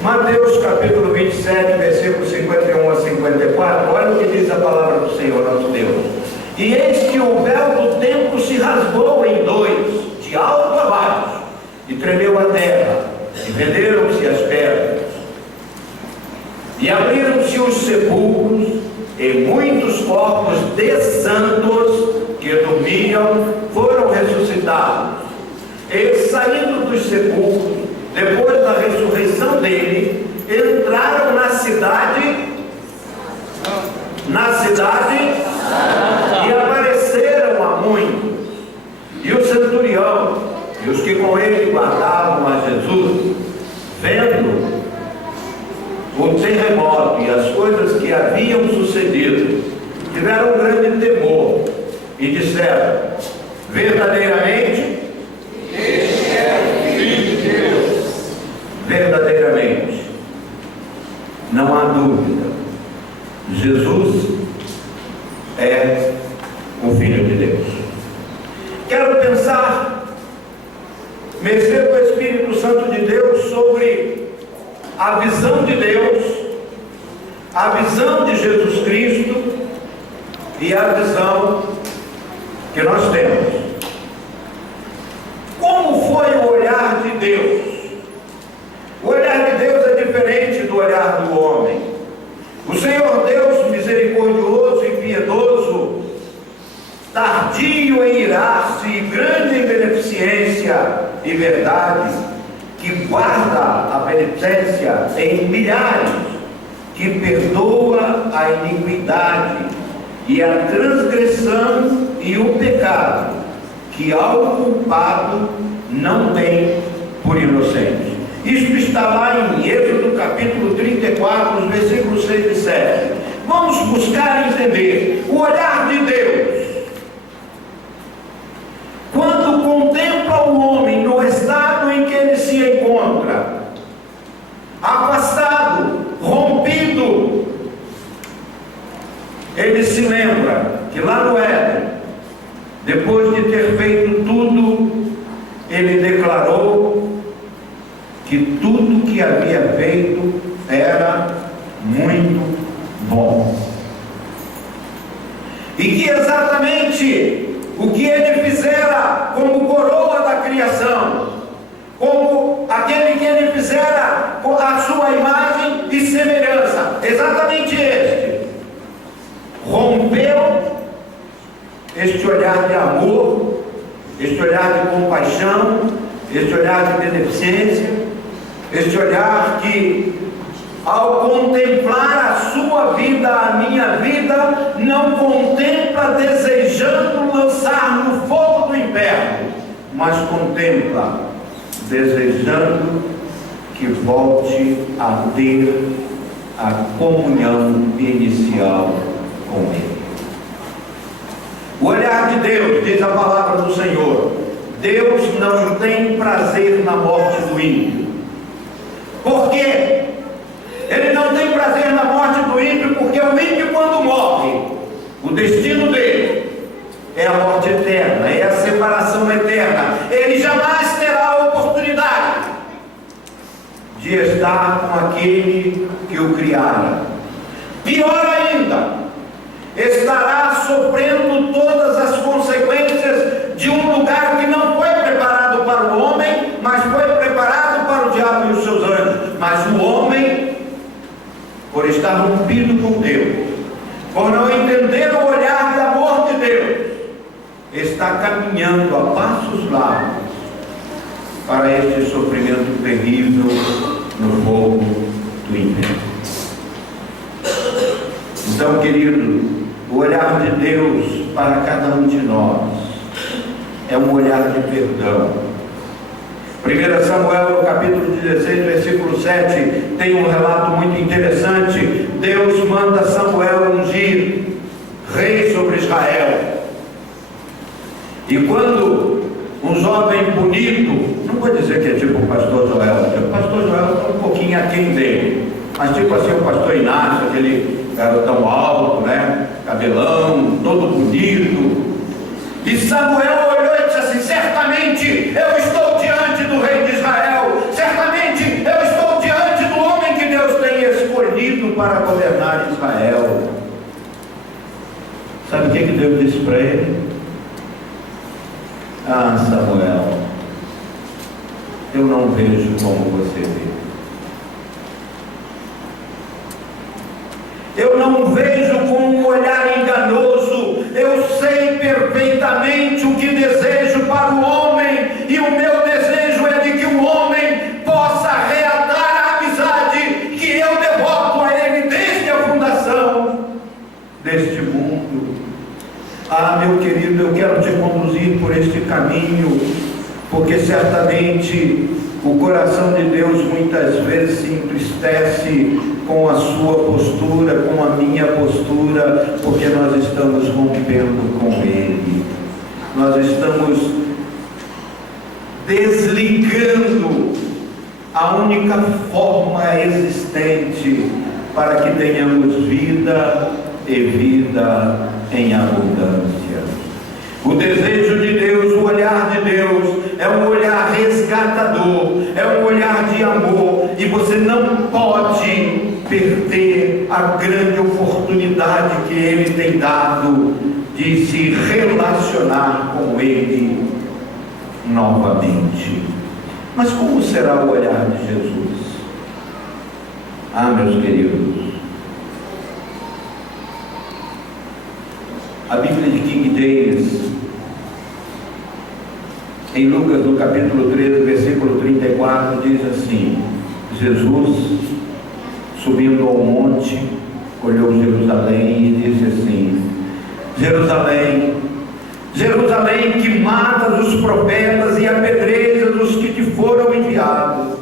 Mateus capítulo 27, versículos 51 a 54, olha o que diz a palavra do Senhor nosso Deus. E eis que o véu do templo se rasgou em dois, de alto a baixo, e tremeu a terra, e renderam-se as pedras, e abriram-se os sepulcros, e muitos corpos de santos que dormiam foram ressuscitados. E saindo dos sepulcros, depois da ressurreição dele, entraram na cidade e apareceram a muitos. E o centurião e os que com ele guardavam a Jesus, vendo o terremoto e as coisas que haviam sucedido, tiveram um grande temor e disseram: verdadeiramente, este é o Filho de Deus. Verdadeiramente, não há dúvida, Jesus é o Filho de Deus. Quero pensar, mexer com o Espírito Santo de Deus sobre a visão de Deus, a visão de Jesus Cristo e a visão que nós temos. Como foi o olhar de Deus? O olhar de Deus é diferente do olhar do homem. O Senhor Deus, misericordioso e piedoso, tardio em irar-se e grande em beneficência e verdade, que guarda a penitência em milhares, que perdoa a iniquidade e a transgressão e o pecado, que ao culpado não tem por inocente. Isto está lá em Êxodo capítulo 34, os versículos 6 e 7. Vamos buscar entender o olhar de Deus. Quando contempla o homem no estado em que ele se encontra, afastado, rompido, ele se lembra que lá no Éden, depois de ter feito tudo, ele declarou que tudo que havia feito era muito bom. E que exatamente o que ele fizera como coroa da criação, como aquele que ele fizera com a sua imagem e semelhança, exatamente este, rompeu este olhar de amor, este olhar de compaixão, este olhar de beneficência, este olhar que, ao contemplar a sua vida, a minha vida, não contempla desejando lançar no fogo do inferno, mas contempla desejando que volte a ter a comunhão inicial com Ele. O olhar de Deus, diz a palavra do Senhor, Deus não tem prazer na morte do ímpio. Por quê? Ele não tem prazer na morte do ímpio, porque o ímpio, quando morre, o destino dele é a morte eterna, é a separação eterna. Ele jamais terá a oportunidade de estar com aquele que o criara. Pior ainda, estará sofrendo todas as consequências de um lugar que não foi preparado para o homem, mas foi preparado para o diabo e os seus anjos. Mas o homem, por estar rompido com Deus, por não entender o olhar de amor de Deus, está caminhando a passos largos para este sofrimento terrível no fogo do inferno. Então, querido, o olhar de Deus para cada um de nós é um olhar de perdão. 1 Samuel, no capítulo 16, versículo 7, tem um relato muito interessante. Deus manda Samuel ungir rei sobre Israel. E quando um jovem bonito, não vou dizer que é tipo o pastor Joel, o pastor Joel está um pouquinho aquém dele, mas tipo assim o pastor Inácio, aquele garotão alto, né? Cabelão, todo bonito. E Samuel olhou e disse assim: certamente eu estou diante do rei de Israel, certamente eu estou diante do para governar Israel. Sabe o que Deus disse para ele? Ah, Samuel, eu não vejo como você vê. Eu não vejo com um olhar enganoso. Eu sei perfeitamente o que desejo para o homem, e o meu desejo é de que o homem possa reatar a amizade que eu devoto a ele desde a fundação deste mundo. Ah, meu querido, eu quero te conduzir por este caminho, porque certamente o coração de Deus muitas vezes se entristece com a sua postura, com a minha postura, porque nós estamos rompendo com Ele. Nós estamos desligando a única forma existente para que tenhamos vida e vida em abundância. O desejo de Deus, o olhar de Deus é um olhar resgatador, é um olhar de amor, e você não pode perder a grande oportunidade que Ele tem dado de se relacionar com Ele novamente. Mas como será o olhar de Jesus? Ah, meus queridos, a Bíblia de King James, em Lucas, no capítulo 13, versículo 34, diz assim: Jesus, subindo ao monte, olhou Jerusalém e disse assim: Jerusalém, Jerusalém, que matas os profetas e apedrejas os que te foram enviados,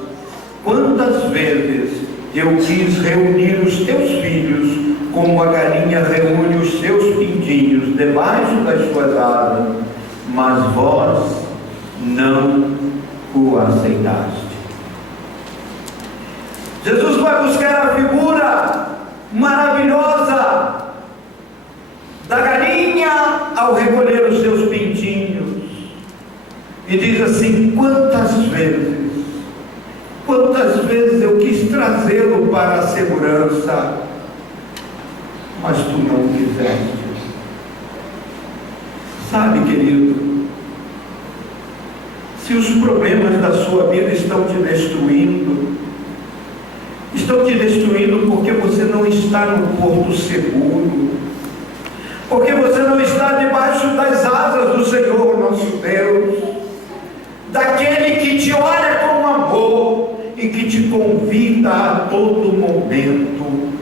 quantas vezes eu quis reunir os teus filhos, como a galinha reúne os seus pintinhos debaixo das suas asas, mas vós não o aceitaste. Jesus vai buscar a figura maravilhosa da galinha ao recolher os seus pintinhos, e diz assim: quantas vezes eu quis trazê-lo para a segurança, mas tu não quiseste. Sabe, querido, se os problemas da sua vida estão te destruindo porque você não está no porto seguro, porque você não está debaixo das asas do Senhor nosso Deus, daquele que te olha com amor e que te convida a todo momento: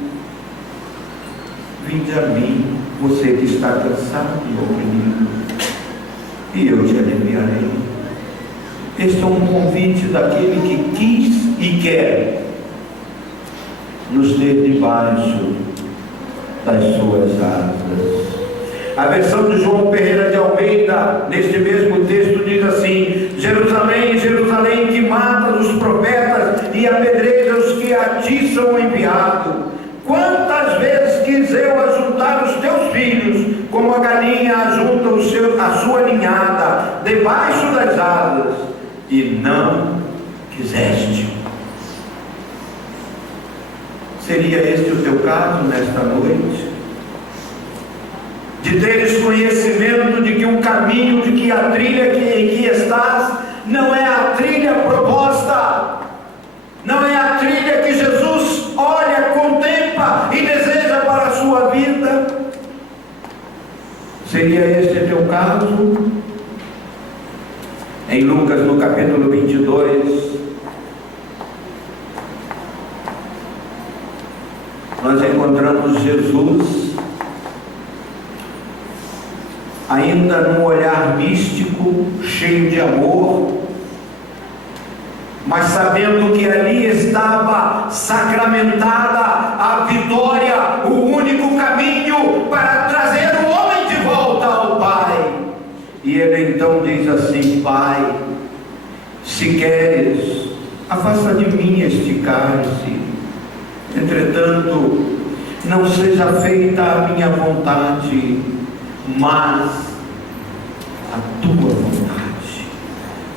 vinde a mim, você que está cansado e oprimido, e eu te aliviarei. Este é um convite daquele que quis e quer nos ter debaixo das suas asas. A versão de João Ferreira de Almeida, neste mesmo texto, diz assim: Jerusalém, Jerusalém, que mata os profetas e apedreja os que a ti são enviados, quantas vezes quis eu ajuntar os teus filhos, como a galinha ajunta a sua ninhada debaixo das asas, e não quiseste. Seria este o teu caso nesta noite? De teres conhecimento de que o caminho, de que a trilha em que estás não é a trilha proposta, não é a trilha que Jesus olha, contempla e deseja para a sua vida? Seria este o teu caso? Em Lucas, no capítulo 22, nós encontramos Jesus ainda num olhar místico, cheio de amor, mas sabendo que ali estava sacramentada a vitória, o único caminho para trazer o homem de volta ao Pai. E ele então diz assim: Pai, se queres, afasta de mim este cálice, entretanto não seja feita a minha vontade, mas a tua vontade.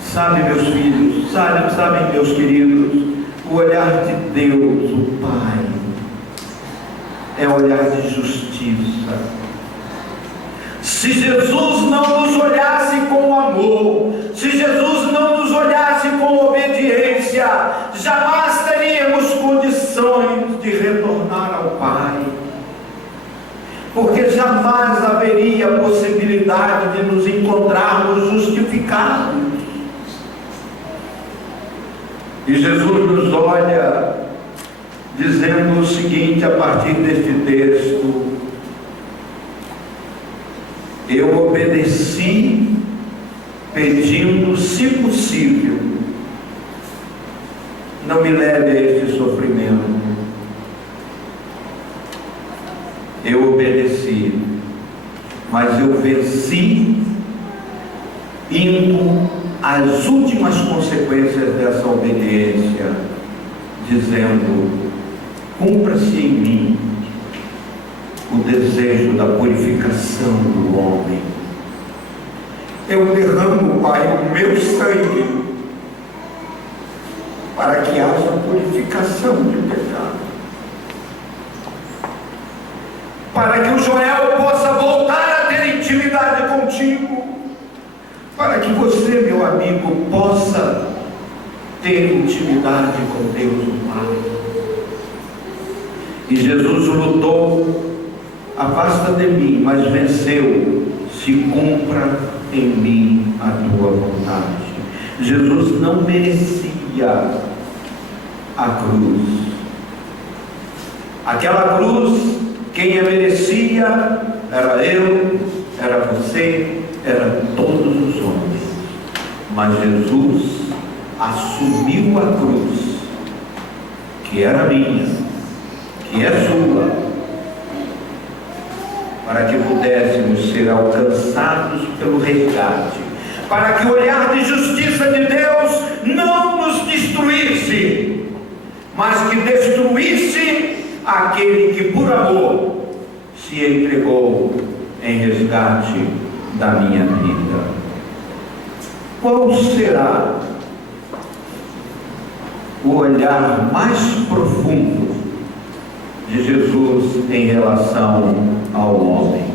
Sabe, meus filhos, sabem, meus queridos, o olhar de Deus, o Pai, é olhar de justiça. Se Jesus não nos olhasse com amor, se Jesus não nos olhasse com obediência, jamais teríamos condições de retornar ao Pai, porque jamais haveria possibilidade de nos encontrarmos justificados. E Jesus nos olha dizendo o seguinte a partir deste texto: eu obedeci pedindo, se possível, não me leve a este sofrimento. Eu obedeci, mas eu venci indo às últimas consequências dessa obediência, dizendo: cumpra-se em mim o desejo da purificação do homem. Eu derramo, Pai, o meu sangue para que haja purificação de pecado, para que o Joel possa voltar a ter intimidade contigo, para que você, meu amigo, possa ter intimidade com Deus o Pai. E Jesus lutou: afasta de mim, mas venceu: se cumpra em mim a tua vontade. Jesus não merecia a cruz. Aquela cruz, quem a merecia era eu, era você, era todos os homens. Mas Jesus assumiu a cruz, que era minha, que é sua, para que pudéssemos ser alcançados pelo resgate, para que o olhar de justiça de Deus não nos destruísse, mas que destruísse aquele que por amor se entregou em resgate da minha vida. Qual será o olhar mais profundo de Jesus em relação ao homem?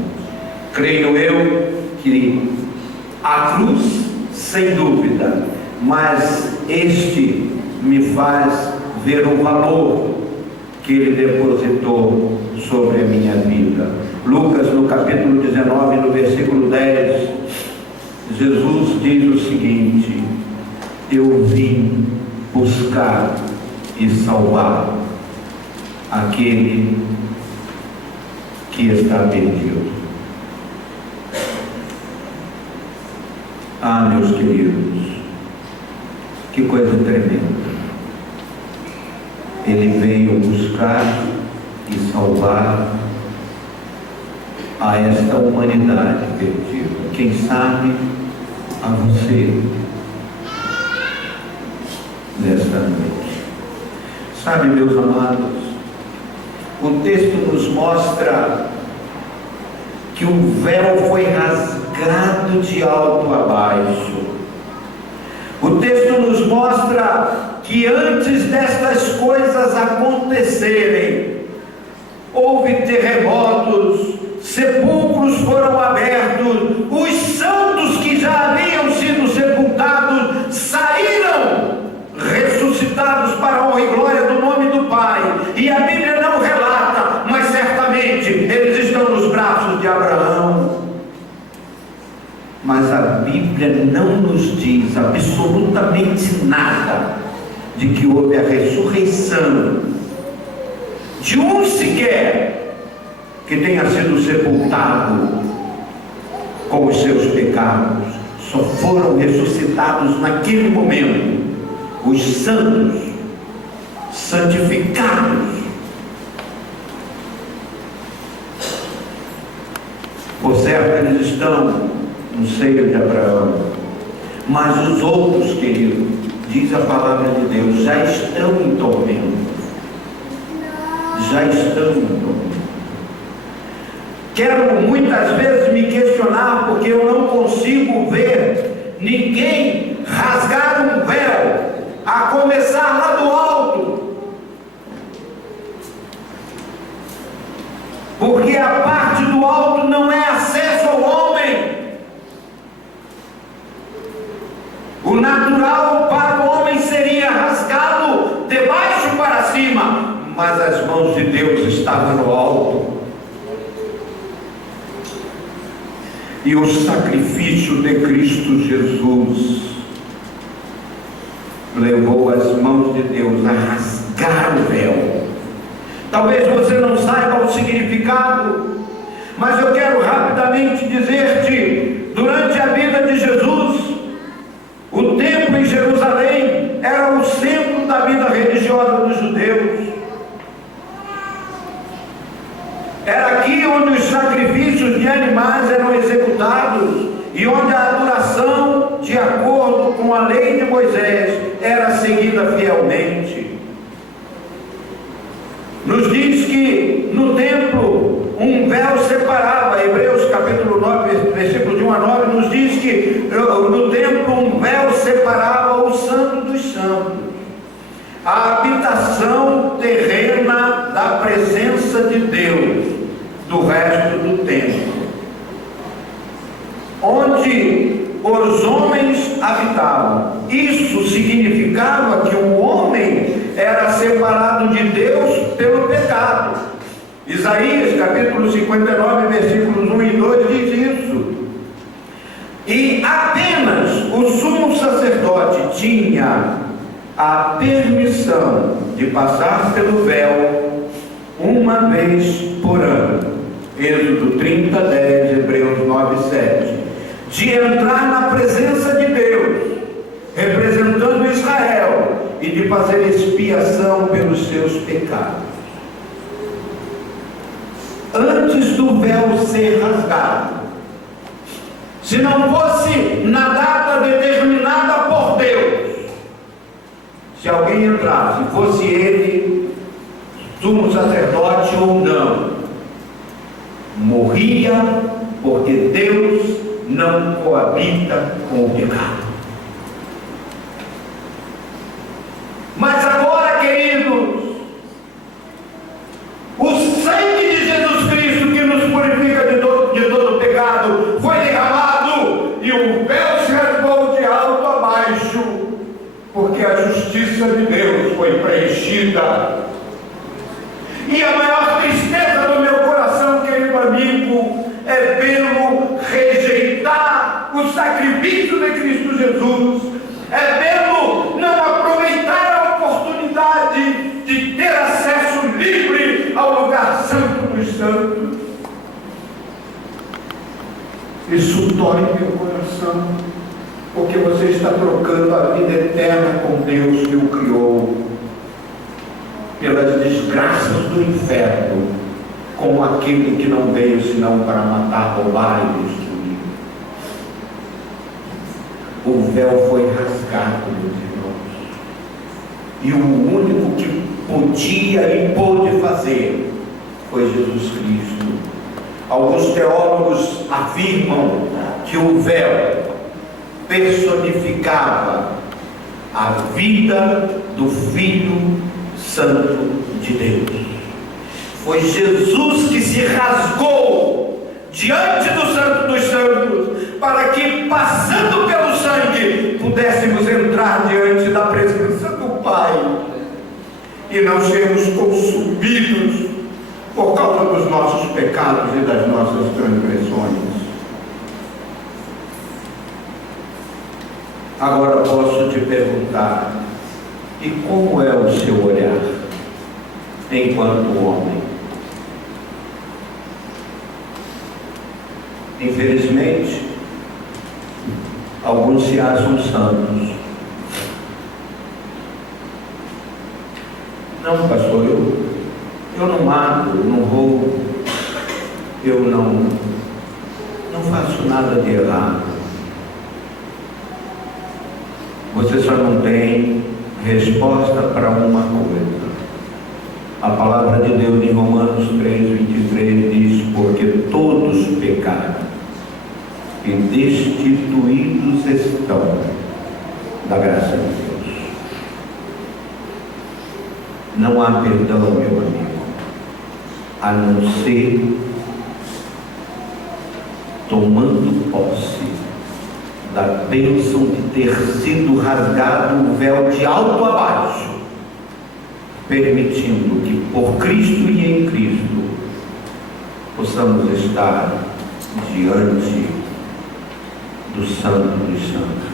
Creio eu que a cruz, sem dúvida, mas este me faz ver o valor que ele depositou sobre a minha vida. Lucas, no capítulo 19, no versículo 10, Jesus diz o seguinte: eu vim buscar e salvar aquele que está perdido. Ah, meus queridos, que coisa tremenda. Ele veio buscar e salvar a esta humanidade perdida. Quem sabe a você nesta noite. Sabe, meus amados, o texto nos mostra que o véu foi rasgado de alto a baixo. O texto nos mostra que antes destas coisas acontecerem, houve terremotos, sepulcros foram abertos, os santos que já haviam sido sepultados saíram ressuscitados para a honra e glória do nome do Pai. E a Bíblia não relata, mas certamente eles estão nos braços de Abraão. Mas a Bíblia não nos diz absolutamente nada de que houve a ressurreição de um sequer que tenha sido sepultado com os seus pecados. Só foram ressuscitados naquele momento os santos, santificados. Por certo, eles estão no seio de Abraão, mas os outros, queridos, diz a palavra de Deus, já estão em tormento. Já estão em tormento. Quero muitas vezes me questionar, porque eu não consigo ver ninguém rasgar um véu, a começar lá do alto. do alto não é acesso ao homem. O natural para o homem seria rasgado de baixo para cima, mas as mãos de Deus estavam no alto. E o sacrifício de Cristo Jesus levou as mãos de Deus a rasgar o véu. Talvez você não saiba o significado, mas eu quero rapidamente dizer-te: durante a vida de Jesus, o templo em Jerusalém era o centro da vida religiosa dos judeus. Era aqui onde os sacrifícios de animais eram executados e onde a adoração, de acordo com a lei de Moisés, era seguida fielmente. Nos diz que no templo um véu separava. Hebreus capítulo 9, versículo de 1 a 9, nos diz que no templo um véu separava o santo dos santos, a habitação terrena da presença de Deus, do resto do templo, onde os homens habitavam. Isso significava que o homem era separado de Deus pelo pecado. Isaías capítulo 59, versículos 1 e 2 diz isso. E apenas o sumo sacerdote tinha a permissão de passar pelo véu uma vez por ano. Êxodo 30, 10, Hebreus 9, 7. De entrar na presença de Deus, representando Israel, e de fazer expiação pelos seus pecados. Antes do véu ser rasgado, se não fosse na data determinada por Deus, se alguém entrasse, fosse ele sumo sacerdote ou não, morria, porque Deus não coabita com o pecado. Mas agora, queridos, o sangue de Jesus Cristo, que nos purifica de todo pecado, foi derramado, e o véu se rasgou de alto a baixo, porque a justiça de Deus foi preenchida. E a maior tristeza do meu coração, querido amigo, é vê-lo rejeitar o sacrifício de Cristo Jesus, é vê-lo não aproveitar a oportunidade de ter acesso livre ao lugar santo dos santos. Isso dói meu coração, porque você está trocando a vida eterna com Deus que o criou pelas desgraças do inferno, com aquele que não veio senão para matar, roubar e destruir. O véu foi rasgado, meus irmãos, e o único que podia e pôde fazer foi Jesus Cristo. Alguns teólogos afirmam que o véu personificava a vida do Filho Santo de Deus. Foi Jesus que se rasgou diante do Santo dos Santos, para que, passando pelo sangue, pudéssemos entrar diante da presença do Pai e não sermos consumidos por causa dos nossos pecados e das nossas transgressões. Agora posso te perguntar: e como é o seu olhar enquanto homem? Infelizmente, alguns se acham santos. Não, pastor, eu não mato, eu não roubo, eu não faço nada de errado. Você só não tem resposta para uma coisa. A palavra de Deus em Romanos 3:23 diz: porque todos pecaram e destituídos estão da graça de Deus. Não há perdão, meu amigo, a não ser tomando posse da bênção de ter sido rasgado o véu de alto a baixo, permitindo que por Cristo e em Cristo possamos estar diante do Santo dos Santos,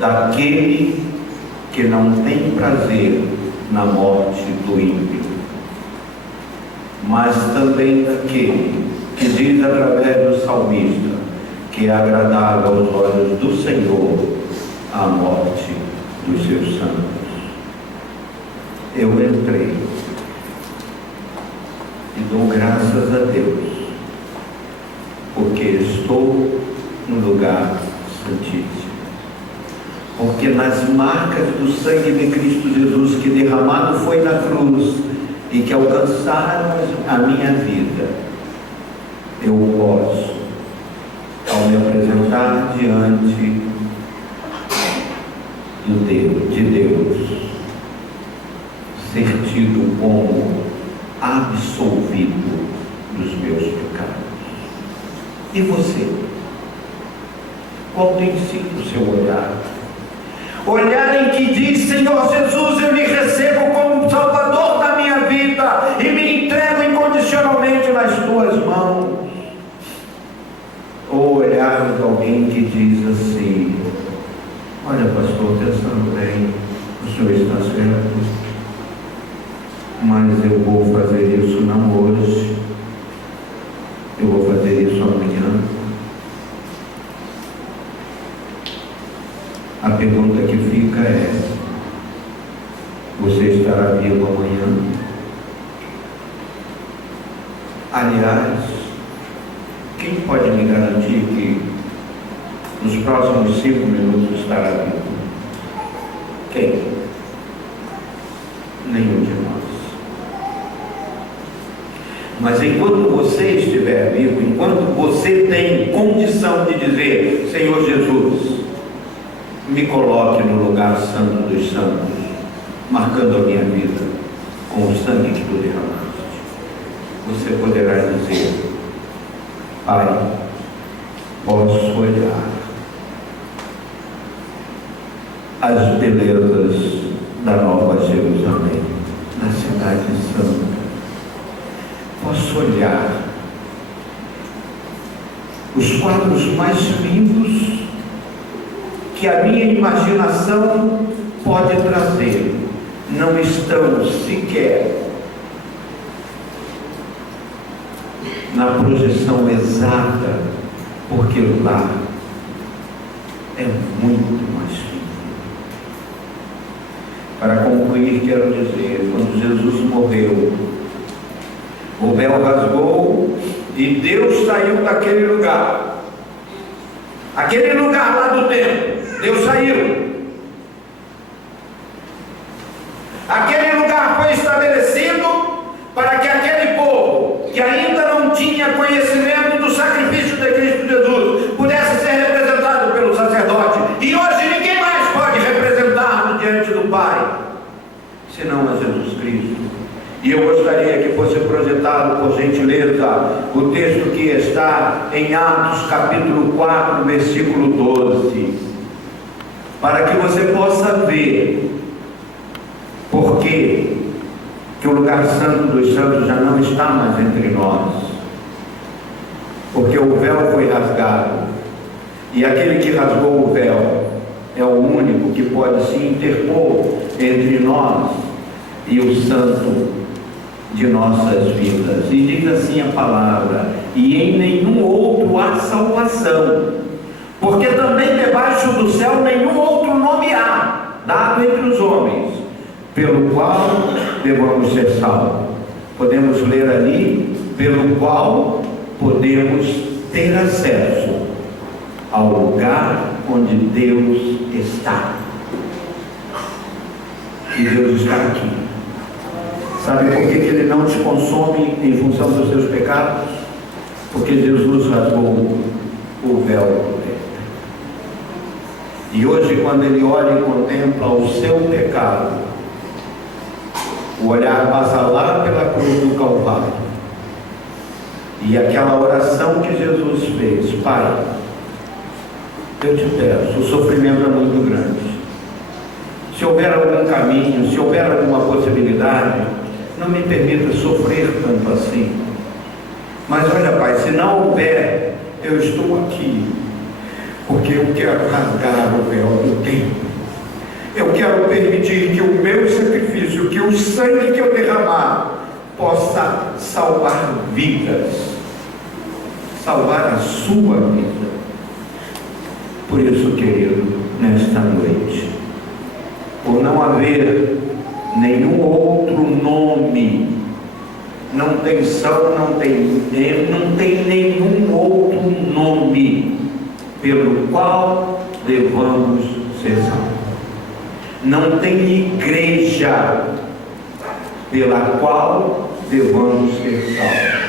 daquele que não tem prazer na morte do ímpio, mas também daquele que diz através do salmista que é agradável aos olhos do Senhor a morte dos seus santos. Eu entrei e dou graças a Deus, porque estou no lugar santíssimo, porque nas marcas do sangue de Cristo Jesus que derramado foi na cruz e que alcançaram a minha vida, eu posso, ao me apresentar diante de Deus, ser tido como absolvido dos meus pecados. E você? Qual tem sido o seu olhar? Olhar em que diz: Senhor Jesus, eu lhe recebo como Salvador da minha vida e me entrego incondicionalmente nas tuas mãos. Ou olharmos alguém que diz assim: olha, pastor, pensando bem, o senhor está certo, mas eu vou fazer isso não hoje, eu vou fazer isso amanhã. A pergunta que fica é: você estará vivo amanhã? Aliás, quem pode me garantir que nos próximos 5 minutos estará vivo? Quem? Nenhum de nós. Mas enquanto você estiver vivo, enquanto você tem condição de dizer: Senhor Jesus, me coloque no lugar santo dos santos, marcando a minha vida com o sangue que tu derramaste, você poderá dizer: Pai, posso olhar as belezas da Nova Jerusalém, na cidade santa. Posso olhar os quadros mais lindos que a minha imaginação pode trazer. Não estão sequer na projeção exata, porque lá é muito mais lindo. Para concluir, quero dizer: quando Jesus morreu, o véu rasgou e Deus saiu daquele lugar. Aquele lugar lá do templo, Deus saiu. Aquele lugar foi estabelecido para que aquele povo, que ainda não tinha conhecimento do sacrifício de Cristo Jesus, pudesse ser representado pelo sacerdote. E hoje ninguém mais pode representá-lo diante do Pai, senão a Jesus Cristo. E eu gostaria que fosse projetado, por gentileza, o texto que está em Atos capítulo 4, versículo 12, para que você possa ver por que o lugar santo dos santos já não está mais entre nós, porque o véu foi rasgado, e aquele que rasgou o véu é o único que pode se interpor entre nós e o santo de nossas vidas. E diz assim a palavra: e em nenhum outro há salvação, porque também debaixo do céu nenhum outro nome há dado entre os homens, pelo qual devamos ser salvos. Podemos ler ali: pelo qual podemos ter acesso ao lugar onde Deus está. E Deus está aqui. Sabe por que Ele não te consome em função dos seus pecados? Porque Jesus rasgou o véu do templo. E hoje, quando Ele olha e contempla o seu pecado, o olhar passa lá pela cruz do Calvário, E aquela oração que Jesus fez: Pai, eu te peço, o sofrimento é muito grande. Se houver algum caminho, se houver alguma possibilidade, não me permita sofrer tanto assim. Mas olha, Pai, se não houver, eu estou aqui, porque eu quero rasgar o véu do tempo. Eu quero permitir que o meu sacrifício, que o sangue que eu derramar, possa salvar vidas, salvar a sua vida. Por isso, querido, nesta noite, por não haver nenhum outro nome, não tem nenhum outro nome pelo qual devamos ser salvos. Não tem igreja pela qual devamos ser salvos.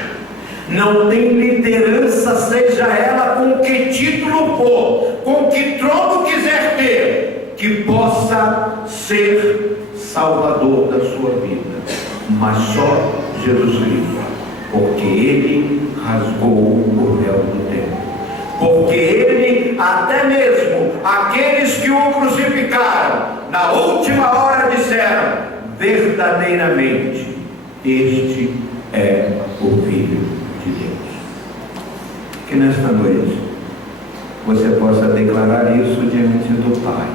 Não tem liderança, seja ela com que título for, com que trono quiser ter, que possa ser salvador da sua vida, mas só Jesus Cristo, porque Ele rasgou o véu do tempo, porque Ele, até mesmo aqueles que o crucificaram, na última hora disseram: verdadeiramente, este é o Filho de Deus. Que nesta noite você possa declarar isso diante do Pai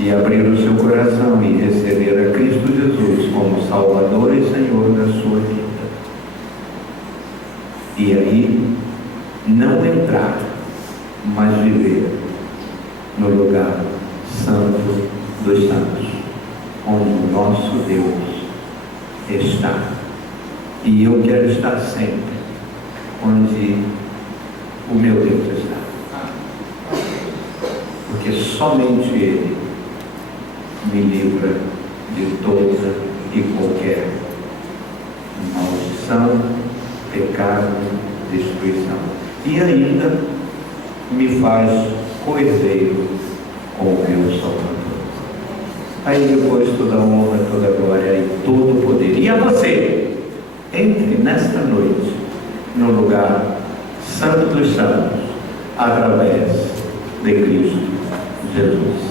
e abrir o seu coração e receber a Cristo Jesus como Salvador e Senhor da sua vida. E aí, não entrar, mas viver no lugar santo dos santos, onde o nosso Deus está. E eu quero estar sempre onde o meu Deus está, porque somente Ele me livra de toda e qualquer maldição, pecado, destruição, e ainda me faz coerdeiro com o meu Salvador. Aí depois toda a honra, toda a glória e todo o poder. E a você, entre nesta noite no lugar santo dos santos, através de Cristo Jesus.